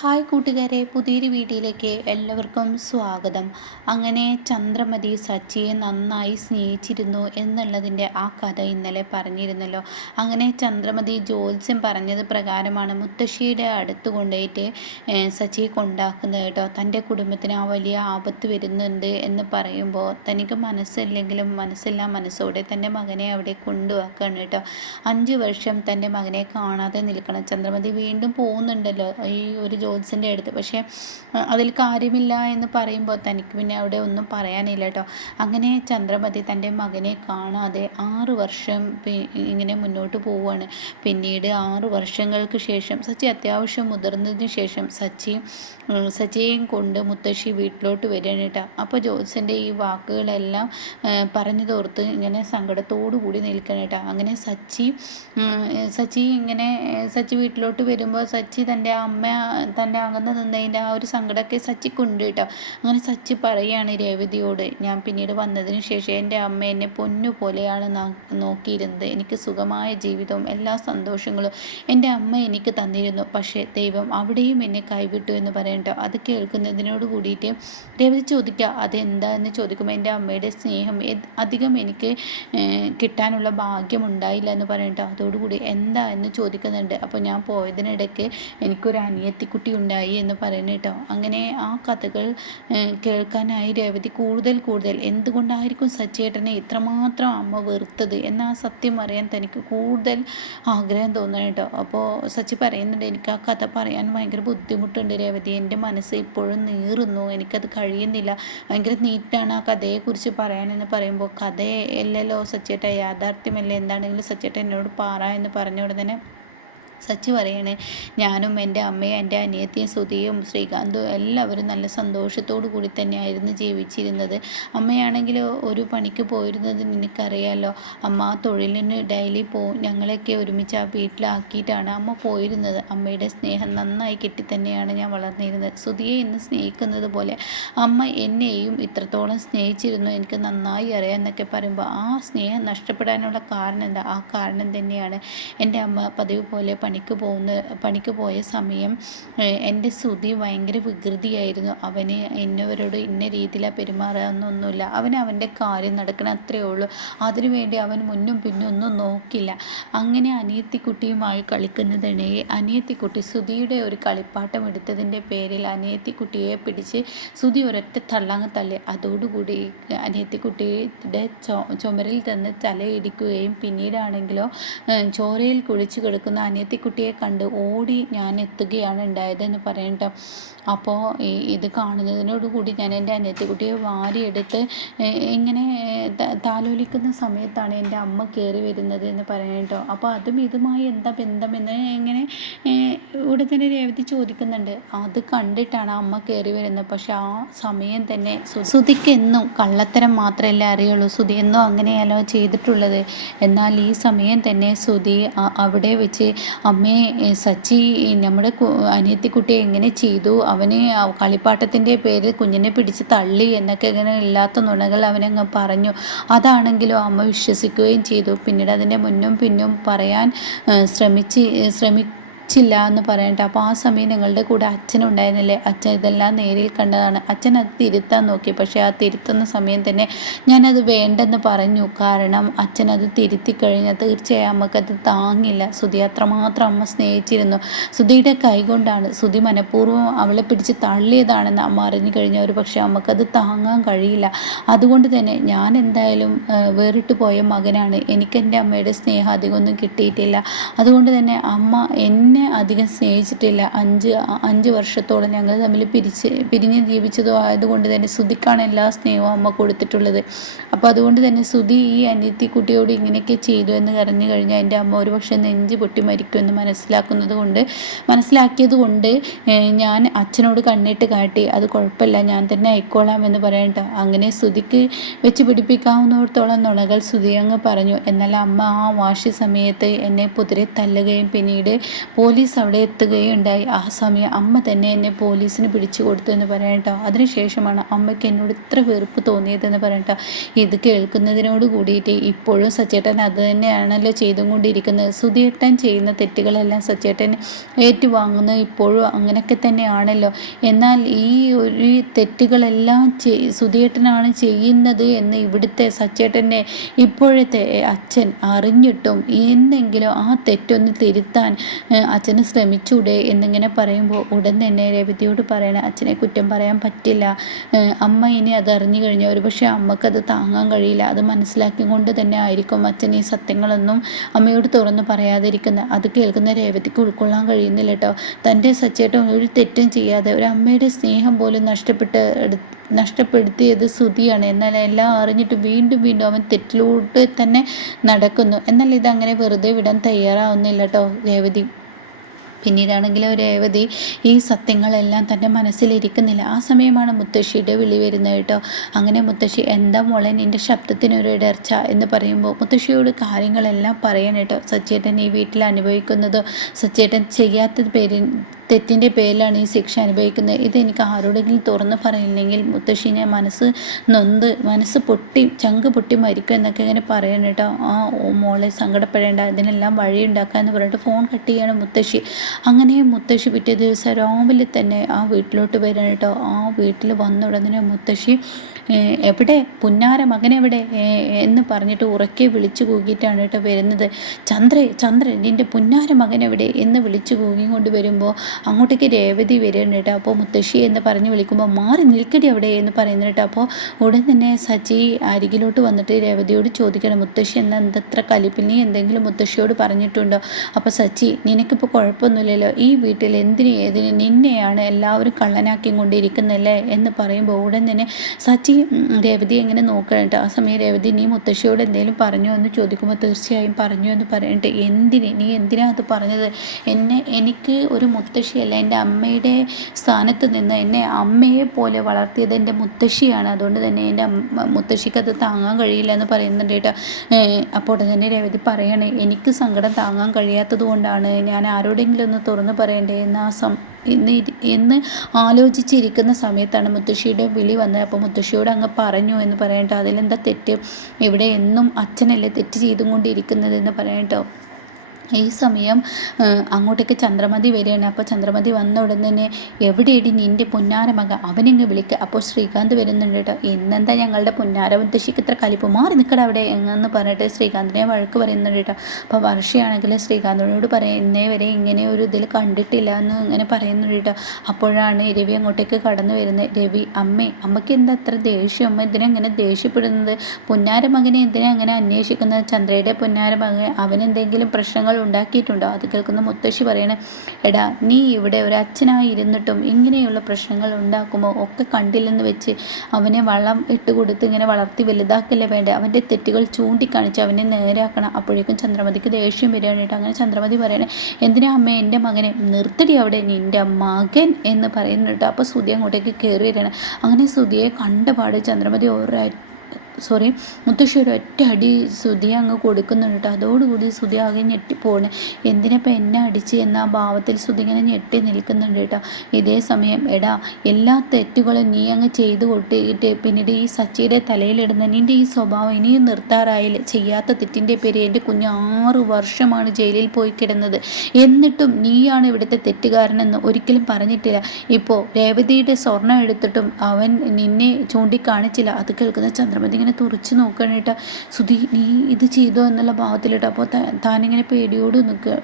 Hi കൂട്ടുകാരെ, പുതിയൊരു വീഡിയോയിലേക്ക് എല്ലാവർക്കും സ്വാഗതം. അങ്ങനെ ചന്ദ്രമതി സച്ചിയെ നന്നായി സ്നേഹിച്ചിരുന്നു എന്നുള്ളതിൻ്റെ ആ കഥ ഇന്നലെ പറഞ്ഞിരുന്നല്ലോ. അങ്ങനെ ചന്ദ്രമതി ജ്യോത്സ്യം പറഞ്ഞത് പ്രകാരമാണ് മുത്തശ്ശിയുടെ അടുത്ത് കൊണ്ടുപോയിട്ട് സച്ചിയെ കൊണ്ടാക്കുന്നത് കേട്ടോ. തൻ്റെ കുടുംബത്തിന് ആ വലിയ ആപത്ത് വരുന്നുണ്ട് എന്ന് പറയുമ്പോൾ തനിക്ക് മനസ്സില്ലെങ്കിലും മനസ്സോടെ തൻ്റെ മകനെ അവിടെ കൊണ്ടുപോക്കുകയാണ് കേട്ടോ. 5 വർഷം തൻ്റെ മകനെ കാണാതെ നിൽക്കണം. ചന്ദ്രമതി വീണ്ടും പോകുന്നുണ്ടല്ലോ ഈ ഒരു ജോത്സ്യൻ്റെ അടുത്ത്. പക്ഷേ അതിൽ കാര്യമില്ല എന്ന് പറയുമ്പോൾ തനിക്ക് പിന്നെ അവിടെ ഒന്നും പറയാനില്ല കേട്ടോ. അങ്ങനെ ചന്ദ്രമതി തൻ്റെ മകനെ കാണാതെ 6 വർഷം ഇങ്ങനെ മുന്നോട്ട് പോവുകയാണ്. പിന്നീട് 6 വർഷങ്ങൾക്ക് ശേഷം സച്ചി അത്യാവശ്യം മുതിർന്നതിന് ശേഷം സച്ചിയെയും കൊണ്ട് മുത്തശ്ശി വീട്ടിലോട്ട് വരികയാണ് കേട്ടോ. അപ്പോൾ ജോത്സ്യൻ്റെ ഈ വാക്കുകളെല്ലാം പറഞ്ഞു തോർത്ത് ഇങ്ങനെ സങ്കടത്തോടു കൂടി നിൽക്കണം കേട്ടോ. അങ്ങനെ സച്ചി വീട്ടിലോട്ട് വരുമ്പോൾ സച്ചി തൻ്റെ അകന്ന് നിന്നതിൻ്റെ ആ ഒരു സങ്കടമൊക്കെ സച്ചിക്കുണ്ട് കേട്ടോ. അങ്ങനെ സച്ചി പറയുകയാണ് രേവതിയോട്, ഞാൻ പിന്നീട് വന്നതിന് ശേഷം എൻ്റെ അമ്മ എന്നെ പൊന്നു പോലെയാണ് നോക്കിയിരുന്നത്. എനിക്ക് സുഖമായ ജീവിതവും എല്ലാ സന്തോഷങ്ങളും എൻ്റെ അമ്മ എനിക്ക് തന്നിരുന്നു. പക്ഷേ ദൈവം അവിടെയും എന്നെ കൈവിട്ടു എന്ന് പറയട്ടോ. അത് കേൾക്കുന്നതിനോട് കൂടിയിട്ട് രേവതി ചോദിക്കുക, അതെന്താ എന്ന് ചോദിക്കുമ്പോൾ എൻ്റെ അമ്മയുടെ സ്നേഹം അധികം എനിക്ക് കിട്ടാനുള്ള ഭാഗ്യം ഉണ്ടായില്ല എന്ന് പറയട്ടോ. അതോടുകൂടി എന്താ എന്ന് ചോദിക്കുന്നുണ്ട്. അപ്പോൾ ഞാൻ പോയതിനിടയ്ക്ക് എനിക്കൊരു അനിയത്തിക്കുട്ടി ഉണ്ടായി എന്ന് പറയുന്നത് കേട്ടോ. അങ്ങനെ ആ കഥകൾ കേൾക്കാനായി രേവതി കൂടുതൽ എന്തുകൊണ്ടായിരിക്കും സച്ചിയേട്ടനെ ഇത്രമാത്രം അമ്മ വെറുത്തത് എന്ന ആ സത്യം അറിയാൻ തനിക്ക് കൂടുതൽ ആഗ്രഹം തോന്നണം കേട്ടോ. അപ്പോൾ സച്ചി പറയുന്നുണ്ട്, എനിക്ക് ആ കഥ പറയാൻ ഭയങ്കര ബുദ്ധിമുട്ടുണ്ട് രേവതി, എൻ്റെ മനസ്സ് ഇപ്പോഴും നീറുന്നു, എനിക്കത് കഴിയുന്നില്ല, ഭയങ്കര നീറ്റാണ് ആ കഥയെക്കുറിച്ച് പറയാനെന്ന് പറയുമ്പോൾ, കഥയല്ലല്ലോ സച്ചിയേട്ട, യാഥാർത്ഥ്യമല്ലേ, എന്താണെങ്കിലും സച്ചിയേട്ട എന്നോട് പറ എന്ന് പറഞ്ഞ ഉടനെ സച്ചി പറയാണ്, ഞാനും എൻ്റെ അമ്മയും എൻ്റെ അനിയത്തിയും സുധിയും ശ്രീകാന്തും എല്ലാവരും നല്ല സന്തോഷത്തോടു കൂടി തന്നെയായിരുന്നു ജീവിച്ചിരുന്നത്. അമ്മയാണെങ്കിൽ ഒരു പണിക്ക് പോയിരുന്നത് നിനക്കറിയാമല്ലോ. അമ്മ തൊഴിലിന് ഡെയിലി ഞങ്ങളെയൊക്കെ ഒരുമിച്ച് ആ വീട്ടിലാക്കിയിട്ടാണ് അമ്മ പോയിരുന്നത്. അമ്മയുടെ സ്നേഹം നന്നായി കിട്ടി തന്നെയാണ് ഞാൻ വളർന്നിരുന്നത്. സുധിയെ ഇന്ന് സ്നേഹിക്കുന്നത് പോലെ അമ്മ എന്നെയും ഇത്രത്തോളം സ്നേഹിച്ചിരുന്നു, എനിക്ക് നന്നായി അറിയാം എന്നൊക്കെ പറയുമ്പോൾ ആ സ്നേഹം നഷ്ടപ്പെടാനുള്ള കാരണം എന്താ? ആ കാരണം തന്നെയാണ് എൻ്റെ അമ്മ പതിവ് പോലെ പണിക്ക് പോയ സമയം എൻ്റെ സുധി ഭയങ്കര വികൃതിയായിരുന്നു. അവന് എന്നവരോട് ഇന്ന രീതിയിലാണ് പെരുമാറാമെന്നൊന്നുമില്ല. അവൻ്റെ കാര്യം നടക്കണം, അത്രയേ ഉള്ളൂ. അതിനുവേണ്ടി അവൻ മുന്നും പിന്നും ഒന്നും നോക്കില്ല. അങ്ങനെ അനിയത്തിക്കുട്ടിയുമായി കളിക്കുന്നതിനെ അനിയത്തിക്കുട്ടി സുധിയുടെ ഒരു കളിപ്പാട്ടം എടുത്തതിൻ്റെ പേരിൽ അനിയത്തിക്കുട്ടിയെ പിടിച്ച് സുധി ഒരൊറ്റ തള്ളങ്ങ് തള്ളി. അതോടുകൂടി അനിയത്തിക്കുട്ടിയുടെ ചുമരിൽ തന്നെ തലയിടിക്കുകയും പിന്നീടാണെങ്കിലോ ചോരയിൽ കുളിച്ച് കിടക്കുന്ന അനിയത്തിക്കുട്ടിയെ കണ്ട് ഓടി ഞാൻ എത്തുകയാണ് ഉണ്ടായതെന്ന് പറയട്ടോ. അപ്പോൾ ഇത് കാണുന്നതിനോടുകൂടി ഞാൻ എൻ്റെ അനിയത്തിക്കുട്ടിയെ വാരിയെടുത്ത് ഇങ്ങനെ താലോലിക്കുന്ന സമയത്താണ് എൻ്റെ അമ്മ കയറി വരുന്നത് എന്ന് പറയട്ടോ. അപ്പോൾ അതും ഇതുമായി എന്താ ബന്ധമെന്ന് ഇങ്ങനെ ഇവിടെ തന്നെ രേവതി ചോദിക്കുന്നുണ്ട്. അത് കണ്ടിട്ടാണ് അമ്മ കയറി വരുന്നത്. പക്ഷെ ആ സമയം തന്നെ സുധിക്ക് എന്നും കള്ളത്തരം മാത്രമല്ല അറിയുള്ളൂ, സുധി എന്നും അങ്ങനെയല്ലോ ചെയ്തിട്ടുള്ളത്. എന്നാൽ ഈ സമയം തന്നെ സുധി അവിടെ വെച്ച് അമ്മേ, സച്ചി നമ്മുടെ അനിയത്തിക്കുട്ടിയെ എങ്ങനെ ചെയ്തു, അവന് കളിപ്പാട്ടത്തിൻ്റെ പേരിൽ കുഞ്ഞിനെ പിടിച്ച് തള്ളി എന്നൊക്കെ ഇങ്ങനെ ഇല്ലാത്ത നുണകൾ അവനങ്ങ് പറഞ്ഞു. അതാണെങ്കിലോ അമ്മ വിശ്വസിക്കുകയും ചെയ്തു. പിന്നീട് അതിൻ്റെ മുന്നും പിന്നും പറയാൻ ശ്രമിച്ചില്ല എന്ന് പറയട്ടെ. അപ്പോൾ ആ സമയം ഞങ്ങളുടെ കൂടെ അച്ഛനുണ്ടായിരുന്നില്ലേ, അച്ഛൻ ഇതെല്ലാം നേരിൽ കണ്ടതാണ്. അച്ഛൻ അത് തിരുത്താൻ നോക്കി. പക്ഷേ ആ തിരുത്തുന്ന സമയം തന്നെ ഞാനത് വേണ്ടെന്ന് പറഞ്ഞു. കാരണം അച്ഛൻ അത് തിരുത്തി കഴിഞ്ഞാൽ തീർച്ചയായും അമ്മക്കത് താങ്ങില്ല. സുധി അത്രമാത്രം അമ്മ സ്നേഹിച്ചിരുന്നു. സുധിയുടെ കൈകൊണ്ടാണ്, സുധി മനഃപൂർവ്വം അവളെ പിടിച്ച് തള്ളിയതാണെന്ന് അമ്മ അറിഞ്ഞു കഴിഞ്ഞാൽ ഒരു പക്ഷേ അമ്മക്കത് താങ്ങാൻ കഴിയില്ല. അതുകൊണ്ട് തന്നെ ഞാൻ എന്തായാലും വേറിട്ട് പോയ മകനാണ്, എനിക്ക് എൻ്റെ അമ്മയുടെ സ്നേഹം അധികമൊന്നും കിട്ടിയിട്ടില്ല. അതുകൊണ്ട് തന്നെ അമ്മ എന്നെ അധികം സ്നേഹിച്ചിട്ടില്ല. 5 വർഷത്തോളം ഞങ്ങൾ തമ്മിൽ പിരിഞ്ഞ് ജീവിച്ചതോ ആയതുകൊണ്ട് തന്നെ സുധിക്കാണ് എല്ലാ സ്നേഹവും അമ്മ കൊടുത്തിട്ടുള്ളത്. അപ്പോൾ അതുകൊണ്ട് തന്നെ സുധി ഈ അനിയത്തിക്കുട്ടിയോട് ഇങ്ങനെയൊക്കെ ചെയ്തു എന്ന് കരഞ്ഞു കഴിഞ്ഞാൽ എൻ്റെ അമ്മ ഒരു പക്ഷേ നെഞ്ച് പൊട്ടി മരിക്കുമെന്ന് മനസ്സിലാക്കിയത് കൊണ്ട് ഞാൻ അച്ഛനോട് കണ്ണിട്ട് കാട്ടി, അത് കുഴപ്പമില്ല, ഞാൻ തന്നെ ആയിക്കോളാം എന്ന് പറയട്ടോ. അങ്ങനെ സുധിക്ക് വെച്ച് പിടിപ്പിക്കാവുന്നിടത്തോളം നുണകൾ സുധി അങ്ങ് പറഞ്ഞു. എന്നാൽ അമ്മ ആ വാശി സമയത്ത് എന്നെ കുതിരെ തല്ലുകയും പിന്നീട് പോലീസ് അവിടെ എത്തുകയുണ്ടായി. ആ സമയം അമ്മ തന്നെ എന്നെ പോലീസിന് പിടിച്ചു കൊടുത്തു എന്ന് പറയട്ടോ. അതിനുശേഷമാണ് അമ്മയ്ക്ക് എന്നോട് ഇത്ര വെറുപ്പ് തോന്നിയതെന്ന് പറയട്ടോ. ഇത് കേൾക്കുന്നതിനോട് കൂടിയിട്ട് ഇപ്പോഴും സച്ചേട്ടൻ അത് തന്നെയാണല്ലോ ചെയ്തുകൊണ്ടിരിക്കുന്നത്. സുധിയേട്ടൻ ചെയ്യുന്ന തെറ്റുകളെല്ലാം സച്ചേട്ടൻ ഏറ്റുവാങ്ങുന്നത് ഇപ്പോഴും അങ്ങനെയൊക്കെ തന്നെയാണല്ലോ. എന്നാൽ ഈ ഒരു തെറ്റുകളെല്ലാം സുധിയേട്ടനാണ് ചെയ്യുന്നത് എന്ന് ഇവിടുത്തെ സച്ചേട്ടൻ്റെ ഇപ്പോഴത്തെ അച്ഛൻ അറിഞ്ഞിട്ടും എന്നെങ്കിലും ആ തെറ്റൊന്ന് തിരുത്താൻ അച്ഛന് ശ്രമിച്ചൂടെ എന്നിങ്ങനെ പറയുമ്പോൾ ഉടൻ തന്നെ രേവതിയോട് പറയണ അച്ഛനെ കുറ്റം പറയാൻ പറ്റില്ല. അമ്മ ഇനി അത് അറിഞ്ഞു കഴിഞ്ഞാൽ ഒരുപക്ഷെ അമ്മക്കത് താങ്ങാൻ കഴിയില്ല. അത് മനസ്സിലാക്കിക്കൊണ്ട് തന്നെ ആയിരിക്കും അച്ഛൻ ഈ സത്യങ്ങളൊന്നും അമ്മയോട് തുറന്ന് പറയാതിരിക്കുന്നത്. അത് കേൾക്കുന്ന രേവതിക്ക് ഉൾക്കൊള്ളാൻ കഴിയുന്നില്ല കേട്ടോ. തൻ്റെ സച്ചേട്ടൻ ഒരു തെറ്റും ചെയ്യാതെ ഒരു അമ്മയുടെ സ്നേഹം പോലും നഷ്ടപ്പെടുത്തിയത് സുധിയാണ്. എന്നാൽ എല്ലാം അറിഞ്ഞിട്ട് വീണ്ടും വീണ്ടും അവൻ തെറ്റിലൂടെ തന്നെ നടക്കുന്നു. എന്നാൽ ഇതങ്ങനെ വെറുതെ വിടാൻ തയ്യാറാവുന്നില്ല കേട്ടോ രേവതി. പിന്നീടാണെങ്കിലും രേവതി ഈ സത്യങ്ങളെല്ലാം തൻ്റെ മനസ്സിലിരിക്കുന്നില്ല. ആ സമയമാണ് മുത്തശ്ശിയുടെ വിളി വരുന്നത് കേട്ടോ. അങ്ങനെ മുത്തശ്ശി എന്താ മോളെ നിൻ്റെ ശബ്ദത്തിനൊരു ഇടർച്ച എന്ന് പറയുമ്പോൾ മുത്തശ്ശിയോട് കാര്യങ്ങളെല്ലാം പറയണം കേട്ടോ. സച്ചേട്ടൻ ഈ വീട്ടിൽ അനുഭവിക്കുന്നതോ സച്ചേട്ടൻ ചെയ്യാത്ത തെറ്റിൻ്റെ പേരിലാണ് ഈ ശിക്ഷ അനുഭവിക്കുന്നത്. ഇതെനിക്ക് ആരോടെങ്കിലും തുറന്ന് പറയില്ലെങ്കിൽ മുത്തശ്ശിനെ മനസ്സ് പൊട്ടി ചങ്ക് പൊട്ടി മരിക്കും എന്നൊക്കെ ഇങ്ങനെ പറയണം കേട്ടോ. മോളെ സങ്കടപ്പെടേണ്ട, ഇതിനെല്ലാം വഴിയുണ്ടാക്കാമെന്ന് പറഞ്ഞിട്ട് ഫോൺ കട്ട് ചെയ്യണം മുത്തശ്ശി. അങ്ങനെ മുത്തശ്ശി പിറ്റേ ദിവസം രാവിലെ തന്നെ ആ വീട്ടിലോട്ട് വരണം കേട്ടോ. ആ വീട്ടിൽ വന്ന ഉടനെ മുത്തശ്ശി എവിടെ പുന്നാര മകനെവിടെ എന്ന് പറഞ്ഞിട്ട് ഉറക്കെ വിളിച്ചു കൂകിയിട്ടാണ് കേട്ടോ വരുന്നത്. ചന്ദ്രൻ നിൻ്റെ പുന്നാര മകനെവിടെ എന്ന് വിളിച്ചു കൂകി കൊണ്ട് വരുമ്പോൾ അങ്ങോട്ടേക്ക് രേവതി വരുന്നുണ്ട് കേട്ടോ. അപ്പോൾ മുത്തശ്ശി എന്ന് പറഞ്ഞ് വിളിക്കുമ്പോൾ മാറി നിൽക്കടി അവിടെ എന്ന് പറയുന്നത് കേട്ടോ. അപ്പോൾ ഉടൻ തന്നെ സച്ചി അരികിലോട്ട് വന്നിട്ട് രേവതിയോട് ചോദിക്കണം, മുത്തശ്ശി എന്തത്ര കലിപ്പിൽ നീ എന്തെങ്കിലും മുത്തശ്ശിയോട് പറഞ്ഞിട്ടുണ്ടോ? അപ്പോൾ സച്ചി നിനക്കിപ്പോൾ കുഴപ്പമൊന്നുമില്ലല്ലോ, ഈ വീട്ടിൽ എന്തിനും ഏതിനും നിന്നെയാണ് എല്ലാവരും കള്ളനാക്കി കൊണ്ടിരിക്കുന്നല്ലേ എന്ന് പറയുമ്പോൾ ഉടൻ തന്നെ സച്ചി രേവതി എങ്ങനെ നോക്കണം കേട്ടോ. ആ സമയം രേവതി നീ മുത്തശ്ശിയോട് എന്തെങ്കിലും പറഞ്ഞോ എന്ന് ചോദിക്കുമ്പോൾ തീർച്ചയായും പറഞ്ഞു എന്ന് പറയട്ടെ. നീ എന്തിനാ അത് പറഞ്ഞത്? എനിക്ക് ഒരു മുത്തശ്ശിയല്ല, എൻ്റെ അമ്മയുടെ സ്ഥാനത്ത് നിന്ന് എന്നെ അമ്മയെ പോലെ വളർത്തിയത് എൻ്റെ മുത്തശ്ശിയാണ്. അതുകൊണ്ട് തന്നെ എൻ്റെ മുത്തശ്ശിക്ക് അത് താങ്ങാൻ കഴിയില്ല എന്ന് പറയുന്നുണ്ട് കേട്ടോ. അപ്പോൾ ഉടൻ തന്നെ രേവതി പറയണേ, എനിക്ക് സങ്കടം താങ്ങാൻ കഴിയാത്തത് കൊണ്ടാണ് ഞാൻ ആരോടെങ്കിലും ഒന്ന് തുറന്നു പറയണ്ടേ എന്ന് ആലോചിച്ചിരിക്കുന്ന സമയത്താണ് മുത്തശ്ശിയുടെ വിളി വന്നത്. അപ്പോൾ മുത്തശ്ശിയോട് അങ്ങ് പറഞ്ഞു എന്ന് പറയട്ടോ. അതിലെന്താ തെറ്റ്? ഇവിടെ എന്നും അച്ഛനല്ലേ തെറ്റ് ചെയ്തും കൊണ്ടിരിക്കുന്നത് എന്ന് പറയട്ടോ. ഈ സമയം അങ്ങോട്ടേക്ക് ചന്ദ്രമതി വരികയാണ്. അപ്പോൾ ചന്ദ്രമതി വന്ന ഉടൻ തന്നെ എവിടെയടി നിൻ്റെ പുന്നാര മക അവനെങ്ങ് വിളിക്കുക. അപ്പോൾ ശ്രീകാന്ത് വരുന്നുണ്ട് കേട്ടോ. ഇന്നെന്താ ഞങ്ങളുടെ പുന്നാര മുത്തശ്ശിക്ക് ഇത്ര കലിപ്പ്, മാറി നിൽക്കട അവിടെ എന്ന് പറഞ്ഞിട്ട് ശ്രീകാന്തിനെ വഴക്ക് പറയുന്നുണ്ട് കേട്ടോ. അപ്പോൾ വർഷയാണെങ്കിൽ ശ്രീകാന്തിനോട് പറയും ഇന്നേ വരെ ഇങ്ങനെ ഒരു ഇതിൽ കണ്ടിട്ടില്ല എന്ന് ഇങ്ങനെ പറയുന്നുണ്ട് കേട്ടോ. അപ്പോഴാണ് രവി അങ്ങോട്ടേക്ക് കടന്നു വരുന്നത്. രവി അമ്മയ്ക്ക് എന്താ അത്ര ദേഷ്യം, അമ്മ എന്തിനെങ്ങനെ ദേഷ്യപ്പെടുന്നത്? പുന്നാര മകനെ എന്തിനാ അങ്ങനെ അന്വേഷിക്കുന്നത്? ചന്ദ്രയുടെ പുന്നാര മകൻ അവനെന്തെങ്കിലും പ്രശ്നങ്ങൾ ഉണ്ടാക്കിയിട്ടുണ്ടോ? അത് കേൾക്കുന്ന മുത്തശ്ശി പറയണേ, എടാ നീ ഇവിടെ ഒരു അച്ഛനായി ഇരുന്നിട്ടും ഇങ്ങനെയുള്ള പ്രശ്നങ്ങൾ ഉണ്ടാക്കുമ്പോൾ ഒക്കെ കണ്ടില്ലെന്ന് വെച്ച് അവനെ വളം ഇട്ട് കൊടുത്ത് ഇങ്ങനെ വളർത്തി വലുതാക്കല്ലേ വേണ്ടേ? അവൻ്റെ തെറ്റുകൾ ചൂണ്ടിക്കാണിച്ച് അവനെ നേരാക്കണം. അപ്പോഴേക്കും ചന്ദ്രമതിക്ക് ദേഷ്യം വരികയാണ് കേട്ടോ. അങ്ങനെ ചന്ദ്രമതി പറയണേ, എന്തിനാ അമ്മ എൻ്റെ മകനെ നിർത്തടി അവിടെ, നിൻ്റെ മകൻ എന്ന് പറയുന്നു കേട്ടോ. അപ്പോൾ സുധി അങ്ങോട്ടേക്ക് കയറി വരികയാണ്. അങ്ങനെ സുധിയെ കണ്ടപാട് ചന്ദ്രമതി മുത്തശ്ശി ഒരു ഒറ്റ അടി സുധി അങ്ങ് കൊടുക്കുന്നുണ്ട് കേട്ടോ. അതോടുകൂടി സുധി ആകെ ഞെട്ടിപ്പോണേ. എന്തിനപ്പോൾ എന്നെ അടിച്ച് എന്ന ആ ഭാവത്തിൽ സുധി ഇങ്ങനെ ഞെട്ടി നിൽക്കുന്നുണ്ട് കേട്ടോ. ഇതേ സമയം എടാ എല്ലാ തെറ്റുകളും നീ അങ്ങ് ചെയ്തു കൊട്ടിയിട്ട് പിന്നീട് ഈ സച്ചിയുടെ തലയിലിടുന്ന നിൻ്റെ ഈ സ്വഭാവം ഇനിയും നിർത്താറായില്ല. ചെയ്യാത്ത തെറ്റിൻ്റെ പേര് എൻ്റെ കുഞ്ഞ് 6 വർഷമാണ് ജയിലിൽ പോയി കിടന്നത്. എന്നിട്ടും നീയാണ് ഇവിടുത്തെ തെറ്റുകാരനെന്ന് ഒരിക്കലും പറഞ്ഞിട്ടില്ല. ഇപ്പോൾ രേവതിയുടെ സ്വർണ്ണം എടുത്തിട്ടും അവൻ നിന്നെ ചൂണ്ടിക്കാണിച്ചില്ല. അത് കേൾക്കുന്ന ചന്ദ്രമതി ഇങ്ങനെ തുറച്ച് നോക്കാനായിട്ട് സുധി നീ ഇത് ചെയ്തോ എന്നുള്ള ഭാവത്തിലിട്ടോ. അപ്പോൾ താനിങ്ങനെ പേടിയോട്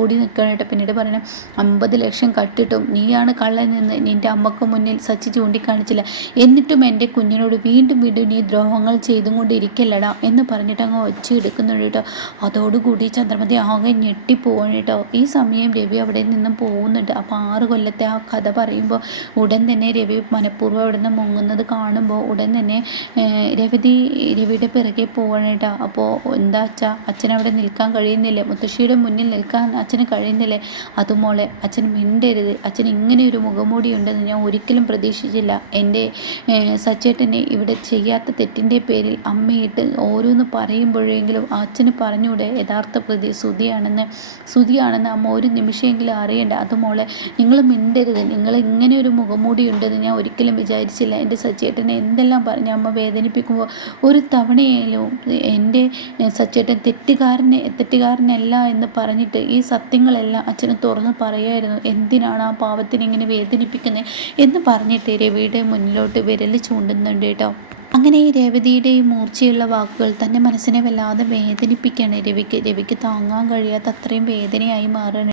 ഓടി നിൽക്കാനായിട്ട്. പിന്നീട് പറയണം 50 ലക്ഷം കട്ടിട്ടും നീയാണ് കള്ളൻ നിന്ന് നിൻ്റെ അമ്മക്ക് മുന്നിൽ സച്ചി ചൂണ്ടിക്കാണിച്ചില്ല. എന്നിട്ടും എൻ്റെ കുഞ്ഞിനോട് വീണ്ടും വീണ്ടും നീ ദ്രോഹങ്ങൾ ചെയ്തും കൊണ്ടിരിക്കല്ലടാ എന്ന് പറഞ്ഞിട്ട് അങ്ങ് ഒച്ച എടുക്കുന്നുണ്ട് കേട്ടോ. അതോടുകൂടി ചന്ദ്രമതി ആകെ ഞെട്ടിപ്പോവാണ് കേട്ടോ. ഈ സമയം രവി അവിടെ നിന്നും പോകുന്നുണ്ട്. അപ്പോൾ 6 കൊല്ലത്തെ ആ കഥ പറയുമ്പോൾ ഉടൻ തന്നെ രവി മനഃപൂർവ്വം അവിടെ നിന്ന് മുങ്ങുന്നത് കാണുമ്പോൾ ഉടൻ തന്നെ രവതി രവിയുടെ പിറകെ പോവാണ് കേട്ടോ. അപ്പോൾ എന്താ അച്ഛാ, അച്ഛനവിടെ നിൽക്കാൻ കഴിയുന്നില്ലേ, മുത്തശ്ശിയുടെ മുന്നിൽ നിൽക്കാൻ അച്ഛന് കഴിയുന്നില്ലേ? അതുമോളെ, അച്ഛൻ മിണ്ടരുത്. അച്ഛൻ ഇങ്ങനെ ഒരു മുഖംമൂടി ഉണ്ടെന്ന് ഞാൻ ഒരിക്കലും പ്രതീക്ഷിച്ചില്ല. എൻ്റെ സച്ചേട്ടനെ ഇവിടെ ചെയ്യാത്ത തെറ്റിൻ്റെ പേരിൽ അമ്മയിട്ട് ഓരോന്ന് പറയുമ്പോഴെങ്കിലും അച്ഛന് പറഞ്ഞൂടെ യഥാർത്ഥ പ്രതി ശ്രുതിയാണെന്ന് അമ്മ ഒരു നിമിഷമെങ്കിലും അറിയണ്ട. അതുമോളെ, നിങ്ങൾ മിണ്ടരുത്. നിങ്ങൾ ഇങ്ങനെ ഒരു മുഖംമൂടി ഉണ്ടെന്ന് ഞാൻ ഒരിക്കലും വിചാരിച്ചില്ല. എൻ്റെ സച്ചേട്ടനെ എന്തെല്ലാം പറഞ്ഞ് അമ്മ വേദനിപ്പിക്കുമ്പോൾ ഒരു തവണയായാലും എൻ്റെ സച്ചേട്ടൻ തെറ്റുകാരനല്ല എന്ന് പറഞ്ഞിട്ട് ഈ സത്യങ്ങളെല്ലാം അച്ഛന് തുറന്ന് പറയായിരുന്നു. എന്തിനാണ് ആ പാവത്തിന് ഇങ്ങനെ വേദനിപ്പിക്കുന്നത് എന്ന് പറഞ്ഞിട്ട് രവിയുടെ മുന്നിലോട്ട് വിരൽ ചൂണ്ടുന്നുണ്ട് കേട്ടോ. അങ്ങനെ രേവതിയുടെ ഈ മൂർച്ചയുള്ള വാക്കുകൾ തൻ്റെ മനസ്സിനെ വല്ലാതെ വേദനിപ്പിക്കുകയാണ്. രവിക്ക് താങ്ങാൻ കഴിയാത്ത അത്രയും വേദനയായി മാറുകയാണ്.